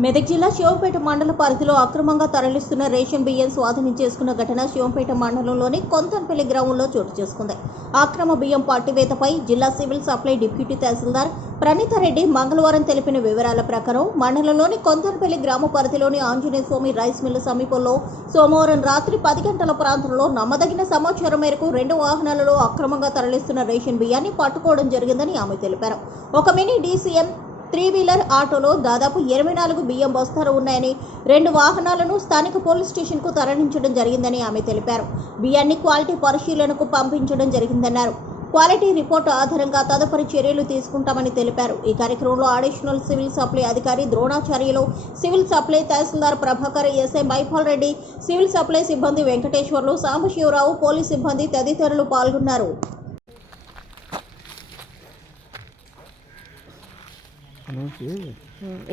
మెదక్ జిల్లా శివంపేట మండల పరిధిలో అక్రమంగా తరలిస్తున్న రేషన్ బియ్యం స్వాధీనం చేసుకున్న ఘటన శివంపేట మండలంలోని కొంతన్పల్లి గ్రామంలో చోటు చేసుకుంది. అక్రమ బియ్యం పట్టివేతపై జిల్లా సివిల్ సప్లై డిప్యూటీ తహసీల్దార్ ప్రణీతారెడ్డి మంగళవారం తెలిపిన వివరాల ప్రకారం మండలంలోని కొంతన్పల్లి గ్రామ పరిధిలోని ఆంజనేయ స్వామి రైస్ మిల్లు సమీపంలో సోమవారం రాత్రి 10 గంటల ప్రాంతంలో నమ్మదగిన సమాచారం మేరకు 2 వాహనాలలో అక్రమంగా తరలిస్తున్న రేషన్ బియ్యాన్ని పట్టుకోవడం జరిగిందని ఆమె తెలిపారు. ఒక మినీ డీసీఎం 3-వీలర్ ఆటోలో దాదాపు 24 బియ్యం బస్తాలు ఉన్నాయని 2 వాహనాలను స్థానిక పోలీస్ స్టేషన్కు తరలించడం జరిగిందని ఆమె తెలిపారు. బియ్యాన్ని క్వాలిటీ పరిశీలనకు పంపించడం జరిగిందన్నారు. క్వాలిటీ రిపోర్టు ఆధారంగా తదుపరి చర్యలు తీసుకుంటామని తెలిపారు. ఈ కార్యక్రమంలో అడిషనల్ సివిల్ సప్లై అధికారి Dronacharyulu, civil supply tahsildar Prabhakar, SI Maipal Reddy, civil supply సిబ్బంది వెంకటేశ్వర్లు, సాంబశివరావు, పోలీస్ సిబ్బంది తదితరులు పాల్గొన్నారు.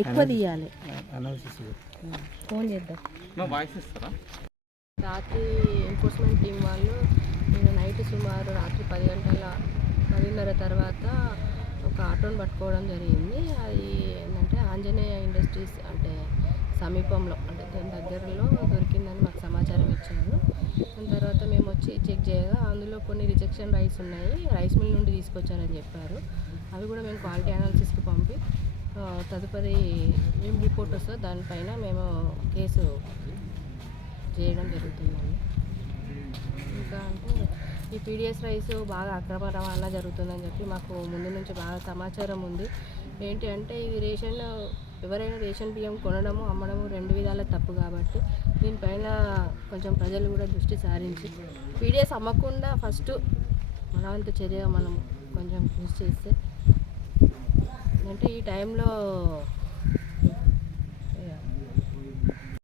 ఎక్కువ తీయాలి. ఫోన్ చేద్దాం. రాత్రి ఎన్ఫోర్స్మెంట్ టీం వాళ్ళు నేను నైట్ సుమారు రాత్రి 10:30 తర్వాత ఒక ఆటోని పట్టుకోవడం జరిగింది. అది ఏంటంటే ఆంజనేయ ఇండస్ట్రీస్ అంటే సమీపంలో అంటే దాని దగ్గరలో దొరికిందని మాకు సమాచారం ఇచ్చారు. దాని తర్వాత మేము వచ్చి చెక్ చేయగా అందులో కొన్ని రిజెక్షన్ రైస్ ఉన్నాయి, రైస్ మిల్ నుండి తీసుకొచ్చారని చెప్పారు. అవి కూడా మేము క్వాలిటీ అనాలిసిస్కి పంపి తదుపరి ఏం రిపోర్ట్ వస్తుందో దానిపైన మేము కేసు చేయడం జరుగుతుందండి. ఇంకా అంటే ఈ పీడిఎస్ రైస్ బాగా అక్రమ రవాణా జరుగుతుందని చెప్పి మాకు ముందు నుంచి బాగా సమాచారం ఉంది. ఏంటి అంటే ఈ రేషన్ ఎవరైనా రేషన్ బియ్యం కొనడము అమ్మడము 2 విధాల తప్పు కాబట్టి దీనిపైన కొంచెం ప్రజలు కూడా దృష్టి సారించి పీడిఎస్ అమ్మకుండా ఫస్ట్ మన వంతు చర్య మనం కొంచెం కృషి చేస్తే అంటే ఈ టైంలో